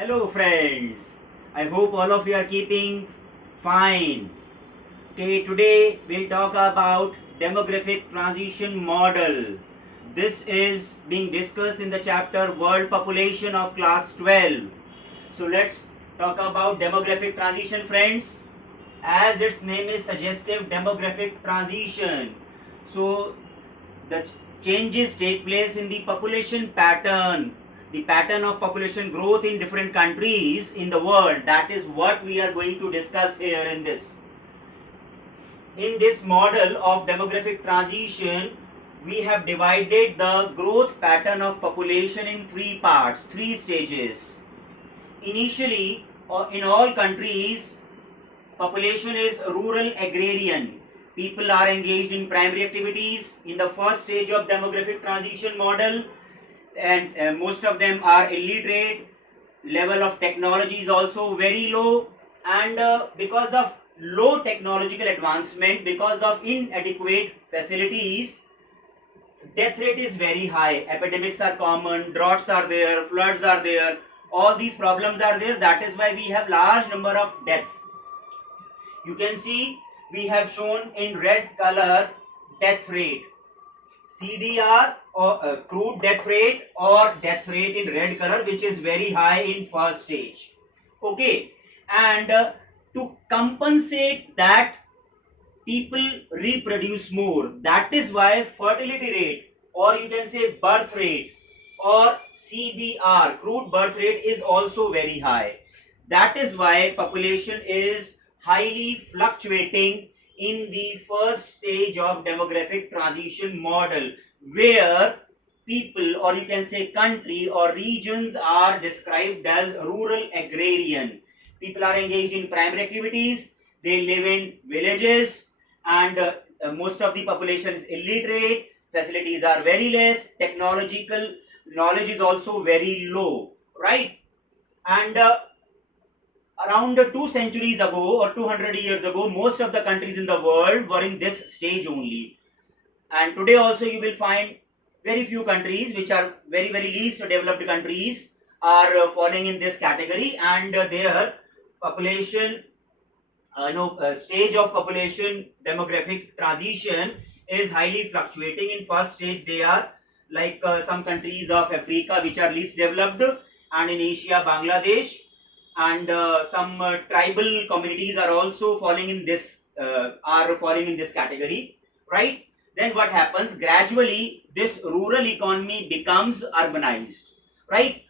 Hello friends, I hope all of you are keeping fine. Okay, today we'll talk about demographic transition model. This is being discussed in the chapter World Population of class 12. So let's talk about demographic transition friends. As its name is suggestive, demographic transition. So the changes take place in the population pattern, the pattern of population growth in different countries in the world. That is what we are going to discuss here in this model of demographic transition. We have divided the growth pattern of population in three parts, three stages. Initially, in all countries, population is rural agrarian. People are engaged in primary activities in the first stage of demographic transition model, and most of them are illiterate. Level of technology is also very low, and because of low technological advancement, because of inadequate facilities, death rate is very high. Epidemics are common, droughts are there, floods are there, all these problems are there. That is why we have large number of deaths. You can see we have shown in red color death rate, CDR, or crude death rate, or death rate in red color, which is very high in first stage. Okay, and to compensate that, people reproduce more. That is why fertility rate, or you can say birth rate, or CBR, crude birth rate, is also very high. That is why population is highly fluctuating in the first stage of demographic transition model, where people, or you can say country or regions, are described as rural agrarian. People are engaged in primary activities, they live in villages, and most of the population is illiterate, facilities are very less, technological knowledge is also very low, right? And around 2 centuries ago or 200 years ago, most of the countries in the world were in this stage only. And today also you will find very few countries, which are very least developed countries, are falling in this category, and their population, stage of population demographic transition is highly fluctuating. In first stage they are like some countries of Africa which are least developed, and in Asia Bangladesh, and some tribal communities are also falling in this, category, right? Then what happens, gradually this rural economy becomes urbanized, right?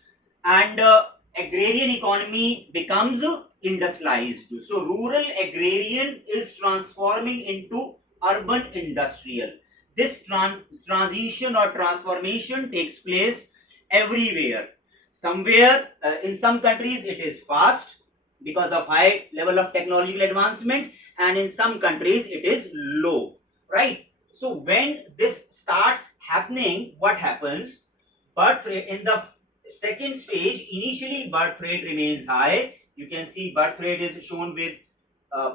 And agrarian economy becomes industrialized. So rural agrarian is transforming into urban industrial. This transition or transformation takes place everywhere. Somewhere, in some countries it is fast because of high level of technological advancement, and in some countries it is low, right? So when this starts happening, what happens? Birth rate in the second stage, initially birth rate remains high. You can see birth rate is shown with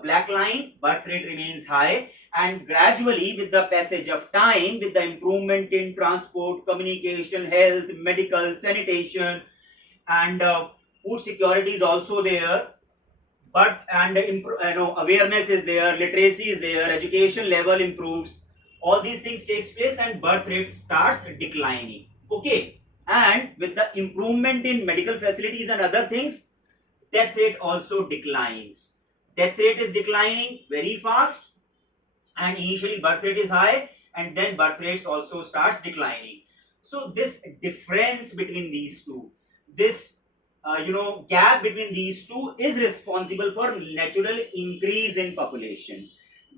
black line. Birth rate remains high, and gradually, with the passage of time, with the improvement in transport, communication, health, medical, sanitation, and food security is also there, but and awareness is there, literacy is there, education level improves, all these things takes place, and birth rate starts declining. Okay, and with the improvement in medical facilities and other things, death rate also declines. Death rate is declining very fast, and initially birth rate is high, and then birth rates also starts declining. So this difference between these two, this gap between these two, is responsible for natural increase in population.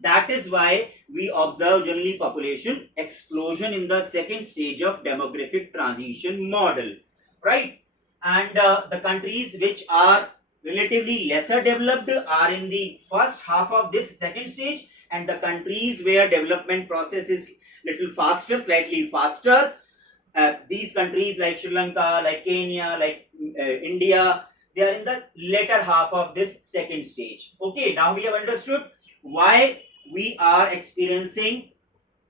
That is why we observe generally population explosion in the second stage of demographic transition model, right? And the countries which are relatively lesser developed are in the first half of this second stage, and the countries where development process is little faster, slightly faster, these countries like Sri Lanka, like Kenya, like India, they are in the later half of this second stage. Okay, now we have understood why we are experiencing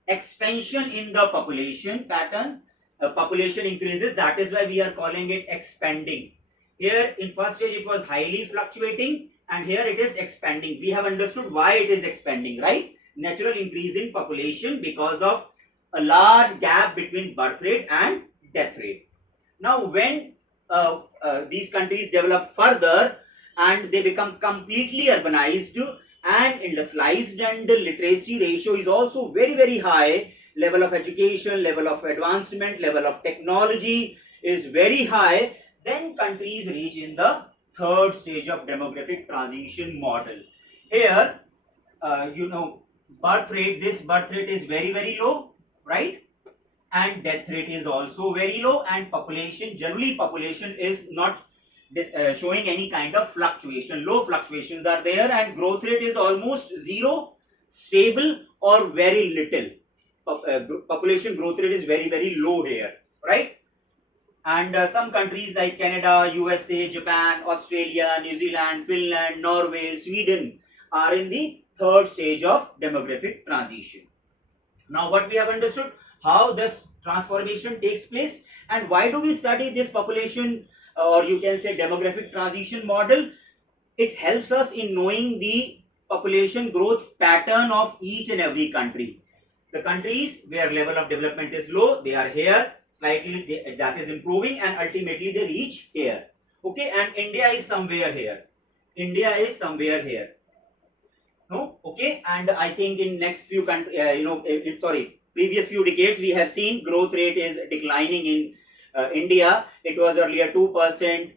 expansion in the population pattern. Population increases, that is why we are calling it expanding. Here in first stage it was highly fluctuating, and here it is expanding. We have understood why it is expanding, right? Natural increase in population because of a large gap between birth rate and death rate. Now when these countries develop further and they become completely urbanized and industrialized, and the literacy ratio is also very high, level of education, level of advancement, level of technology is very high, then countries reach in the third stage of demographic transition model. Here this birth rate is very low, right? And death rate is also very low, and generally population is not showing any kind of fluctuation. Low fluctuations are there, and growth rate is almost zero, stable or very little. Population growth rate is very low here, right? And some countries like Canada, USA, Japan, Australia, New Zealand, Finland, Norway, Sweden are in the third stage of demographic transition. Now what we have understood, how this transformation takes place, and why do we study this population, or you can say demographic transition model. It helps us in knowing the population growth pattern of each and every country. The countries where level of development is low, they are here, slightly that is improving, and ultimately they reach here. Okay, and India is somewhere here. India is somewhere here. No, okay, and I think in next few previous few decades we have seen growth rate is declining in India. It was earlier 2%,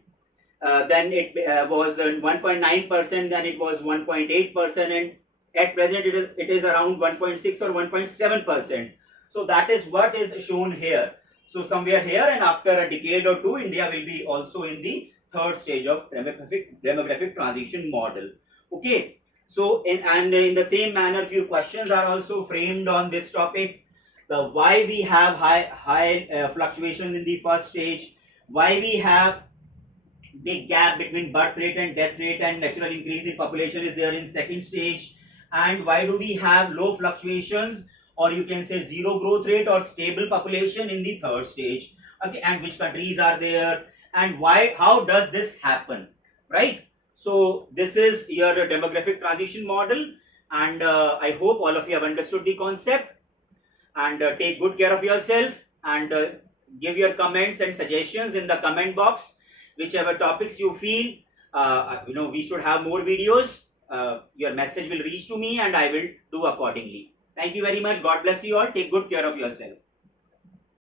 then it was 1.9%, then it was 1.8%, and at present it is around 1.6 or 1.7%. So that is what is shown here. So somewhere here, and after a decade or two, India will be also in the third stage of demographic transition model. Okay. So in the same manner, few questions are also framed on this topic. The why we have high fluctuations in the first stage, why we have big gap between birth rate and death rate, and natural increase in population is there in second stage, and why do we have low fluctuations, or you can say zero growth rate or stable population in the third stage. Okay, and which countries are there, and why, how does this happen, right? So this is your demographic transition model, and I hope all of you have understood the concept, and take good care of yourself, and give your comments and suggestions in the comment box, whichever topics you feel we should have more videos. Your message will reach to me and I will do accordingly. Thank you very much. God bless you all. Take good care of yourself.